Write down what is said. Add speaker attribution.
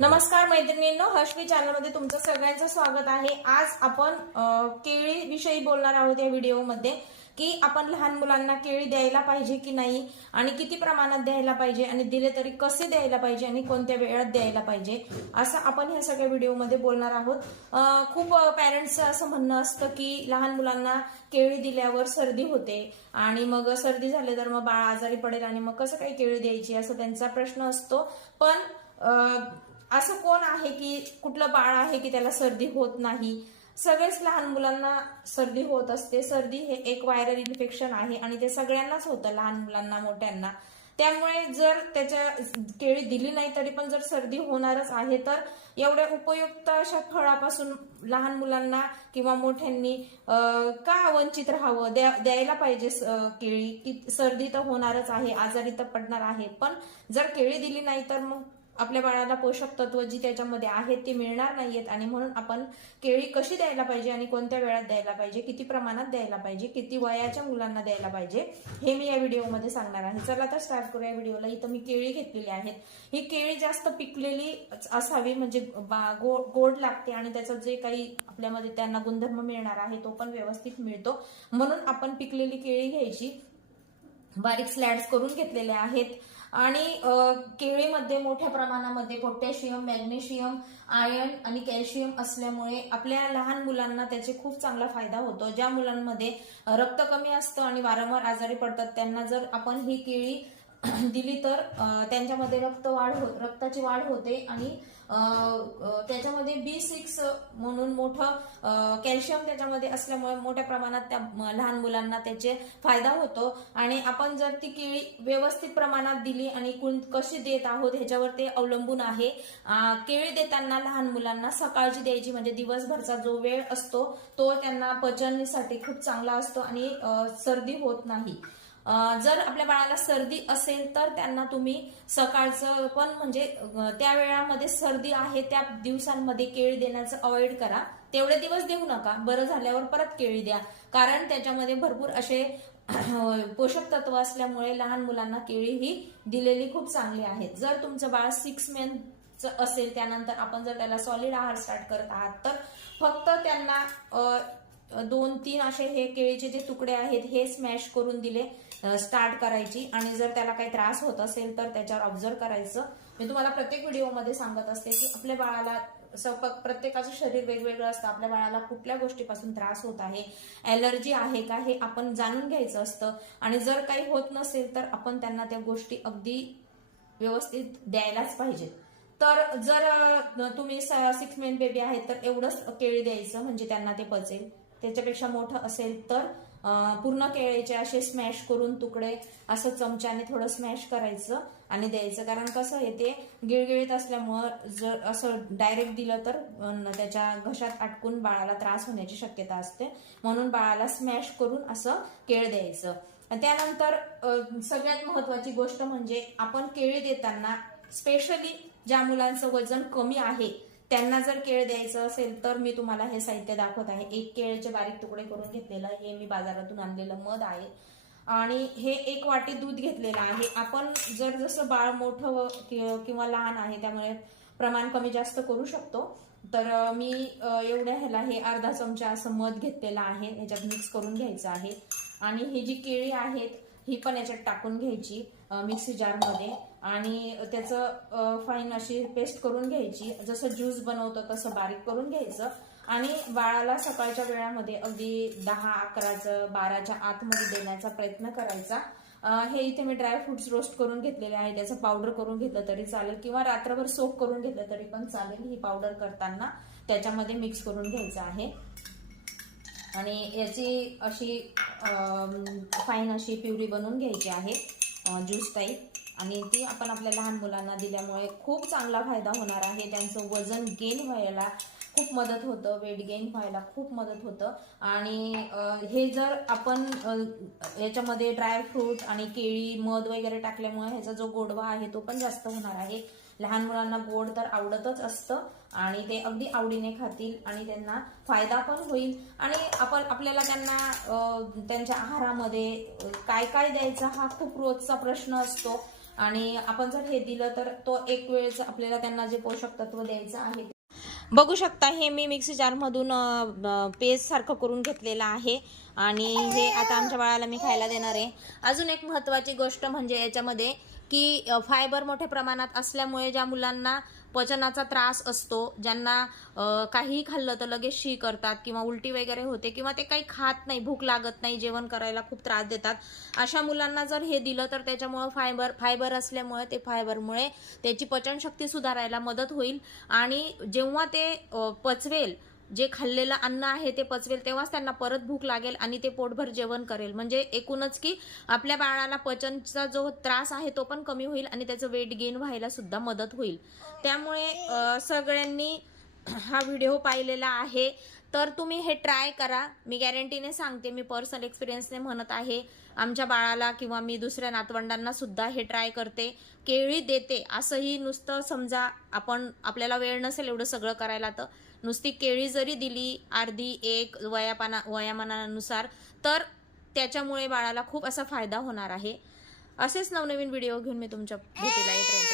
Speaker 1: नमस्कार मैत्रिणींनो हर्षवी चॅनलमध्ये तुमचं सगळ्यांचं स्वागत आहे. आज आपण केळीविषयी केळी विषयी बोलणार आहोत या व्हिडिओमध्ये की आपण लहान मुलांना केळी द्यायला पाहिजे की नाही आणि किती प्रमाणात द्यायला पाहिजे आणि दिले तरी कसे द्यायला पाहिजे आणि कोणत्या वेळात द्यायला पाहिजे असं आपण ह्या सगळ्या व्हिडिओमध्ये बोलणार आहोत. खूप पॅरेंट्सचं असं म्हणणं असतं की लहान मुलांना केळी दिल्यावर सर्दी होते आणि मग सर्दी झाली तर मग बाळ आजारी पडेल आणि मग कसं काही केळी द्यायची असं त्यांचा प्रश्न असतो. पण असं कोण आहे की कुठलं बाळ आहे की त्याला सर्दी होत नाही? सगळेच लहान मुलांना सर्दी होत असते. सर्दी हे एक व्हायरल इन्फेक्शन आहे आणि ते सगळ्यांनाच होतं लहान मुलांना मोठ्यांना. त्यामुळे जर त्याच्या केळी दिली नाही तरी पण जर सर्दी होणारच आहे तर एवढ्या उपयुक्त अशा फळापासून लहान मुलांना किंवा मोठ्यांनी का वंचित राहावं? द्या- द्यायला पाहिजे स- केळी. की सर्दी तर होणारच आहे आजारी तर पडणार आहे. पण जर केळी दिली नाही तर मग आपल्या बाळाला पोषक तत्व जी त्याच्यामध्ये आहेत ती मिळणार नाहीयेत आणि म्हणून आपण केळी कशी द्यायला पाहिजे आणि कोणत्या वेळात द्यायला पाहिजे किती प्रमाणात द्यायला पाहिजे किती वयाच्या मुलांना द्यायला पाहिजे हे मी या व्हिडिओमध्ये सांगणार आहे. चला तर स्टार्ट करूया व्हिडिओला. इथं मी केळी घेतलेली आहेत. ही केळी जास्त पिकलेली असावी म्हणजे बा- गो- गोड लागते आणि त्याचं जे काही आपल्यामध्ये त्यांना गुणधर्म मिळणार आहे तो पण व्यवस्थित मिळतो. म्हणून आपण पिकलेली केळी घ्यायची. बारीक स्लॅड्स करून घेतलेले आहेत. आणि केळीमध्ये मोठ्या प्रमाणामध्ये पोटॅशियम मॅग्नेशियम आयर्न आणि कॅल्शियम असल्यामुळे आपल्या लहान मुलांना त्याचे खूप चांगला फायदा होतो. ज्या मुलांमध्ये रक्त कमी असतं आणि वारंवार आजारी पडतात त्यांना जर आपण ही केळी दिली तर त्यांच्यामध्ये रक्त वाढ हो रक्ताची वाढ होते आणि त्याच्यामध्ये बी सिक्स म्हणून मोठं कॅल्शियम त्याच्यामध्ये असल्यामुळे मोठ्या प्रमाणात त्या लहान मुलांना त्याचे फायदा होतो. आणि आपण जर ती केळी व्यवस्थित प्रमाणात दिली आणि कोण कशी देत आहोत ह्याच्यावर ते अवलंबून आहे. केळी देताना लहान मुलांना सकाळची द्यायची म्हणजे दिवसभरचा जो वेळ असतो तो त्यांना पचनसाठी खूप चांगला असतो आणि सर्दी होत नाही. जर आपल्या बाळाला सर्दी असेल तर त्यांना तुम्ही सकाळचं पण म्हणजे त्या वेळामध्ये सर्दी आहे त्या दिवसांमध्ये केळी देण्याचं अवॉइड करा. तेवढे दिवस देऊ नका. बरं झाल्यावर परत केळी द्या. कारण त्याच्यामध्ये भरपूर असे पोषक तत्व असल्यामुळे लहान मुलांना केळी ही दिलेली खूप चांगली आहेत. जर तुमचं बाळ सिक्स च असेल त्यानंतर आपण जर त्याला सॉलिड आहार स्टार्ट करत आहात तर फक्त त्यांना दोन तीन असे हे केळीचे जे तुकडे आहेत हे स्मॅश करून दिले स्टार्ट करायची. आणि जर त्याला काही त्रास होत असेल तर त्याच्यावर ऑब्झर्व करायचं. मी तुम्हाला प्रत्येक व्हिडिओमध्ये सांगत असते की आपल्या बाळाला प्रत्येकाचं शरीर वेगवेगळं असतं. आपल्या बाळाला कुठल्या गोष्टीपासून त्रास होत आहे ॲलर्जी आहे का हे आपण जाणून घ्यायचं असतं. आणि जर काही होत नसेल तर आपण त्यांना त्या गोष्टी अगदी व्यवस्थित द्यायलाच पाहिजेत तर जर तुम्ही सिक्स मेन बेबी आहेत तर एवढंच केळी द्यायचं म्हणजे त्यांना ते पचेल. त्याच्यापेक्षा मोठं असेल तर पूर्ण केळीचे असे स्मॅश करून तुकडे असं चमच्याने थोडं स्मॅश करायचं आणि द्यायचं. कारण कसं आहे ते गिळगिळीत असल्यामुळं जर असं डायरेक्ट दिलं तर त्याच्या घशात अटकून बाळाला त्रास होण्याची शक्यता असते. म्हणून बाळाला स्मॅश करून असं केळ द्यायचं. त्यानंतर सगळ्यात महत्वाची गोष्ट म्हणजे आपण केळी देताना स्पेशली ज्या मुलांचं वजन कमी आहे त्यांना जर केळ द्यायचं असेल तर मी तुम्हाला हे साहित्य दाखवत आहे. एक केळीचे बारीक तुकडे करून घेतलेलं हे मी बाजारातून आणलेलं मध आहे. आणि हे एक वाटी दूध घेतलेलं आहे. आपण जर जसं बाळ मोठं किंवा लहान आहे त्यामुळे प्रमाण कमी जास्त करू शकतो. तर मी एवढ्या ह्याला हे अर्धा चमचा असं मध घेतलेलं आहे. ह्याच्यात मिक्स करून घ्यायचं आहे. आणि ही जी केळी आहेत ही पण याच्यात टाकून घ्यायची मिक्सी जारमध्ये. आणि त्याचं फाईन अशी पेस्ट करून घ्यायची. जसं ज्यूस बनवतो तसं बारीक करून घ्यायचं. आणि बाळाला सकाळच्या वेळामध्ये अगदी दहा अकराचं बाराच्या आतमध्ये देण्याचा प्रयत्न करायचा. हे इथे मी ड्रायफ्रुट्स रोस्ट करून घेतलेले आहे. त्याचं पावडर करून घेतलं तरी चालेल किंवा रात्रभर सोप करून घेतलं तरी पण चालेल. ही पावडर करताना त्याच्यामध्ये मिक्स करून घ्यायचं आहे. आणि याची अशी फाईन अशी प्युरी बनवून घ्यायची आहे ज्यूस टाईप आणि ती आपण आपल्या लहान मुलांना दिल्यामुळे खूप चांगला फायदा होणार आहे. त्यांचं वजन गेन व्हायला खूप मदत होतं वेट गेन व्हायला खूप मदत होतं. आणि हे जर आपण याच्यामध्ये ड्रायफ्रूट आणि केळी मध वगैरे टाकल्यामुळे ह्याचा जो गोडवा आहे तो पण जास्त होणार आहे. लहान मुलांना गोड तर आवडतच असतं आणि ते अगदी आवडीने खातील आणि त्यांना फायदा पण होईल. आणि आपण आपल्याला त्यांना त्यांच्या आहारामध्ये काय काय द्यायचा हा खूप रोजचा प्रश्न असतो. आणि आपण जर हे दिलं तर तो एक वेळच आपल्याला त्यांना जे पोषक तत्व द्यायचं आहे बघू शकता हे मी मिक्सी जारमधून पेस्ट सारखं करून घेतलेलं आहे. आणि हे आता आमच्या बाळाला मी खायला देणार आहे. अजून एक महत्त्वाची गोष्ट म्हणजे याच्यामध्ये की फायबर मोठ्या प्रमाणात असल्यामुळे ज्या मुलांना पचनाचा त्रास असतो ज्यांना काहीही खाल्लं तर लगेच शी करतात किंवा उलटी वगैरे होते किंवा ते काही खात नाही भूक लागत नाही जेवण करायला खूप त्रास देतात. अशा मुलांना जर हे दिलं तर त्याच्यामुळं फायबर फायबर असल्यामुळे ते फायबरमुळे त्याची पचनशक्ती सुधारायला मदत होईल. आणि जेव्हा ते पचवेल जे खाल्लेलं अन्न आहे ते पचवेल तेव्हाच त्यांना परत भूक लागेल आणि ते पोटभर जेवण करेल. म्हणजे एकूणच की आपल्या बाळाला पचनचा जो त्रास आहे तो पण कमी होईल आणि त्याचं वेट गेन व्हायला सुद्धा मदत होईल. त्यामुळे सगळ्यांनी हा व्हिडिओ पाहिलेला आहे. तर तुम्ही हे ट्राय करा. मी गॅरंटीने सांगते मी पर्सनल एक्सपिरियन्सने म्हणत आहे. आमच्या बाळाला किंवा मी दुसऱ्या नातवंडांना सुद्धा हे ट्राय करते. केळी देते असंही नुसतं समजा आपण आपल्याला वेळ नसेल एवढं सगळं करायला तर. नुसती केळी जरी दिली अर्धी एक वयापाना वयामानानुसार तर त्याच्यामुळे बाळाला खूप असा फायदा होणार आहे. असेच नवनवीन व्हिडिओ घेऊन मी तुमच्या भेटीला येत राहीन.